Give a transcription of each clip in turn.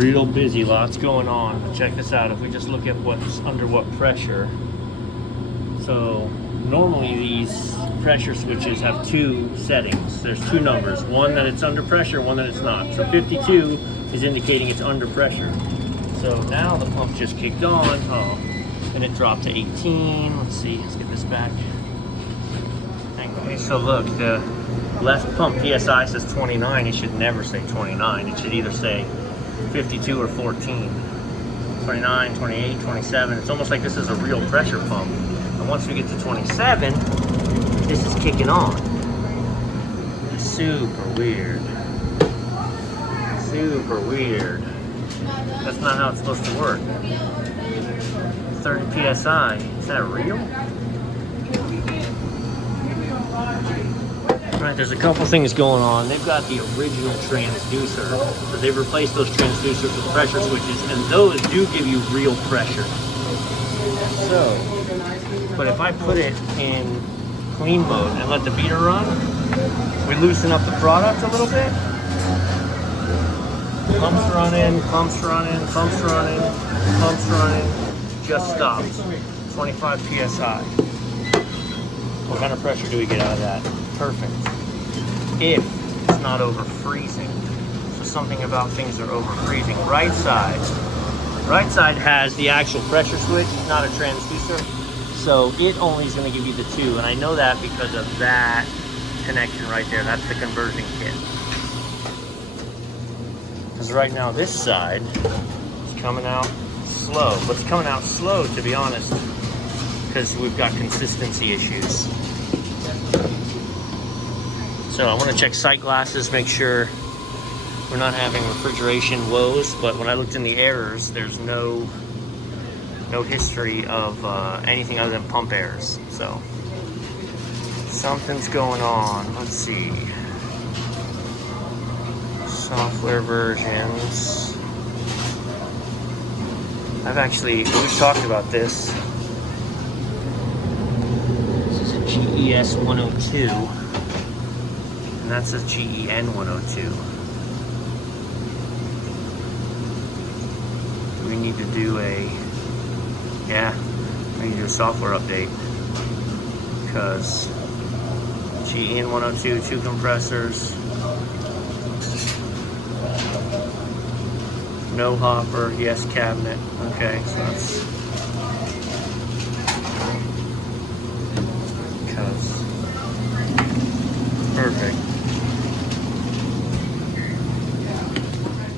real busy, lots going on. But check this out, if we just look at what's under what pressure. So normally these pressure switches have two settings. There's two numbers, one that it's under pressure, one that it's not. So 52 is indicating it's under pressure. So now the pump just kicked on, and it dropped to 18. Let's see, let's get this back. Okay, so look, the left pump PSI says 29. It should never say 29. It should either say 52 or 14. 29, 28, 27. It's almost like this is a real pressure pump. And once we get to 27, this is kicking on. Super weird. Super weird. That's not how it's supposed to work. 30 PSI. Is that real? Alright, there's a couple things going on. They've got the original transducer. So they've replaced those transducers with pressure switches, and those do give you real pressure. So, but if I put it in clean mode and let the beater run, we loosen up the product a little bit. Pumps running, pumps running, pumps running, pumps running. Just stopped. 25 PSI. What kind of pressure do we get out of that? Perfect. If it's not over freezing. So something about things are over freezing. Right side has the actual pressure switch, not a transducer. So it only is going to give you the 2. And I know that because of that connection right there. That's the conversion kit. Because right now this side is coming out slow. But it's coming out slow, to be honest, because we've got consistency issues. So I want to check sight glasses, make sure we're not having refrigeration woes. But when I looked in the errors, there's no history of anything other than pump errors. So something's going on. Let's see. Software versions. We've talked about this. This is a GES 102. And that says GEN 102. We need to do a software update, because GEN 102, 2 compressors, no hopper, yes cabinet. Okay, so that's perfect.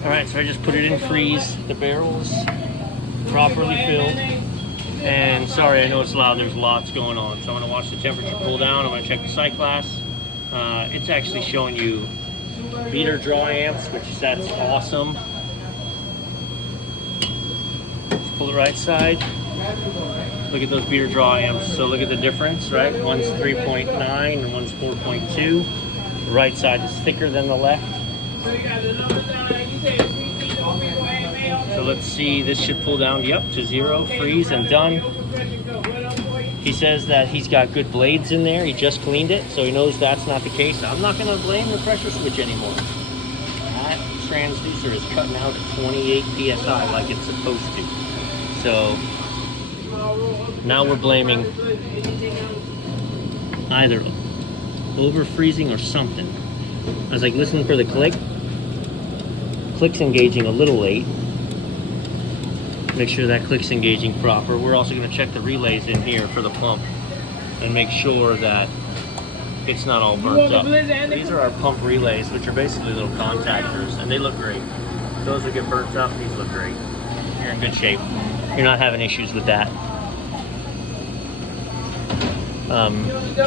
Alright, so I just put it in freeze. The barrel's properly filled. And sorry, I know it's loud, there's lots going on. So I'm going to watch the temperature cool down. I'm going to check the sight glass. It's actually showing you beater draw amps, that's awesome. Let's pull the right side. Look at those beater draw amps. So look at the difference, right? One's 3.9 and one's 4.2. The right side is thicker than the left. So let's see, this should pull down to 0, freeze, and done. He says that he's got good blades in there. He just cleaned it, so he knows that's not the case. I'm not going to blame the pressure switch anymore. That transducer is cutting out at 28 PSI like it's supposed to. So now we're blaming either over freezing or something. I was like listening for the click. Click's engaging a little late. Make sure that click's engaging proper. We're also going to check the relays in here for the pump and make sure that it's not all burnt up. These are our pump relays, which are basically little contactors, and they look great. Those that get burnt up, these look great. You're in good shape. You're not having issues with that.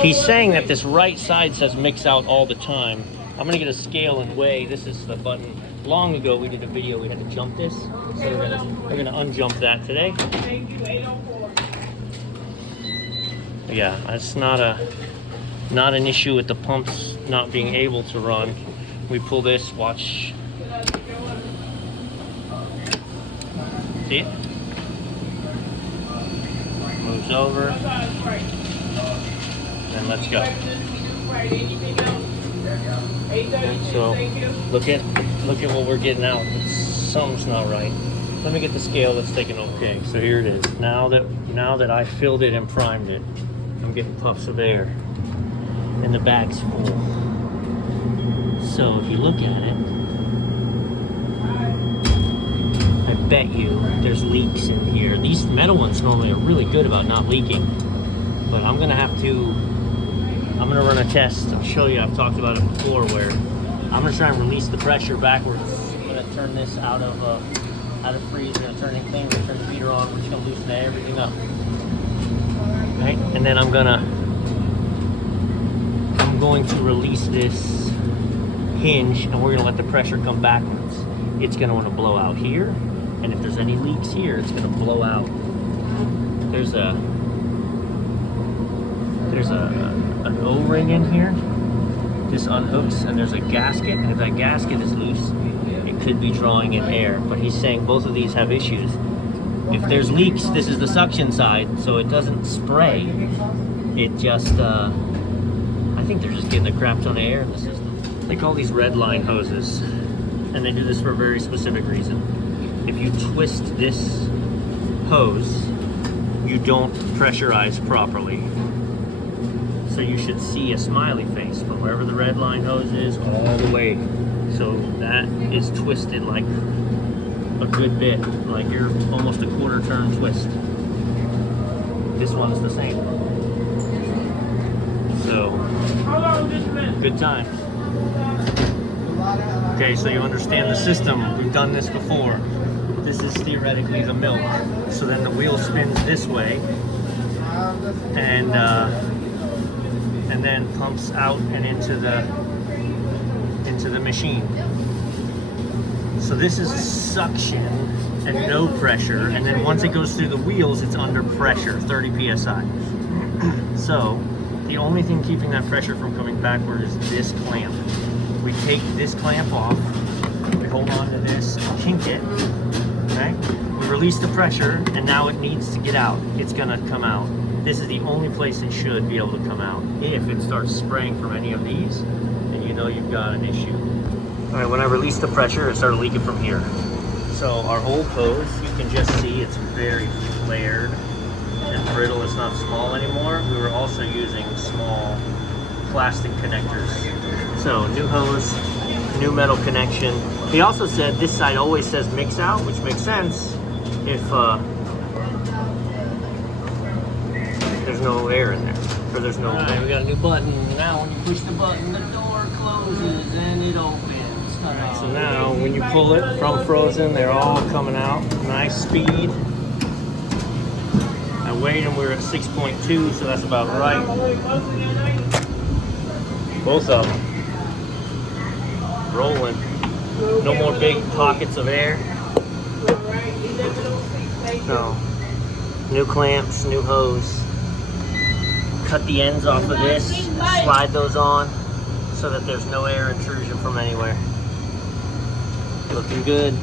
He's saying that this right side says mix out all the time. I'm gonna get a scale and weigh. This is the button. Long ago we did a video, we had to jump this. So we're gonna unjump that today. Yeah, that's not an issue with the pumps not being able to run. We pull this, watch. See it? Moves over. And let's go. And so look at what we're getting out. It's something's not right. Let me get the scale that's taken. Okay, so here it is. Now that I filled it and primed it, I'm getting puffs of air, and the bag's full. So if you look at it, I bet you there's leaks in here. These metal ones normally are really good about not leaking, but I'm gonna run a test. I'll show you. I've talked about it before, where I'm gonna try and release the pressure backwards. I'm gonna turn this out of freeze. I'm gonna turn it clean. Turn the beater on. We're just gonna loosen everything up. Right, and then I'm going to release this hinge, and we're gonna let the pressure come backwards. It's gonna want to blow out here, and if there's any leaks here, it's gonna blow out. There's an O-ring in here. This unhooks, and there's a gasket, and if that gasket is loose, it could be drawing in air. But he's saying both of these have issues. If there's leaks, this is the suction side, so it doesn't spray. It just, I think they're just getting a crap ton of air in the system. They call these red line hoses, and they do this for a very specific reason. If you twist this hose, you don't pressurize properly. So you should see a smiley face from wherever the red line hose is all the way. So that is twisted like a good bit, like you're almost a quarter turn twist. This one's the same. So, good time. Okay, so you understand the system. We've done this before. This is theoretically the milk. So then the wheel spins this way, and then pumps out and into the machine. So this is suction and no pressure, and then once it goes through the wheels, it's under pressure, 30 psi. So the only thing keeping that pressure from coming backward is this clamp. We take this clamp off, we hold on to this, kink it, okay? We release the pressure, and now it needs to get out. It's gonna come out. This is the only place it should be able to come out. If it starts spraying from any of these, then you know you've got an issue. All right, when I released the pressure, it started leaking from here. So our old hose, you can just see it's very flared and brittle. It's not small anymore. We were also using small plastic connectors. So new hose, new metal connection. He also said this side always says mix out, which makes sense if there's no air in there, or there's no. All right, we got a new button. Now when you push the button, the door closes and it opens. Right, so now when you pull it from frozen, they're all coming out. Nice speed. I weighed them, we were at 6.2, so that's about right. Both of them. Rolling. No more big pockets of air. No. New clamps, new hose. Cut the ends off of this, slide those on so that there's no air intrusion from anywhere. Looking good.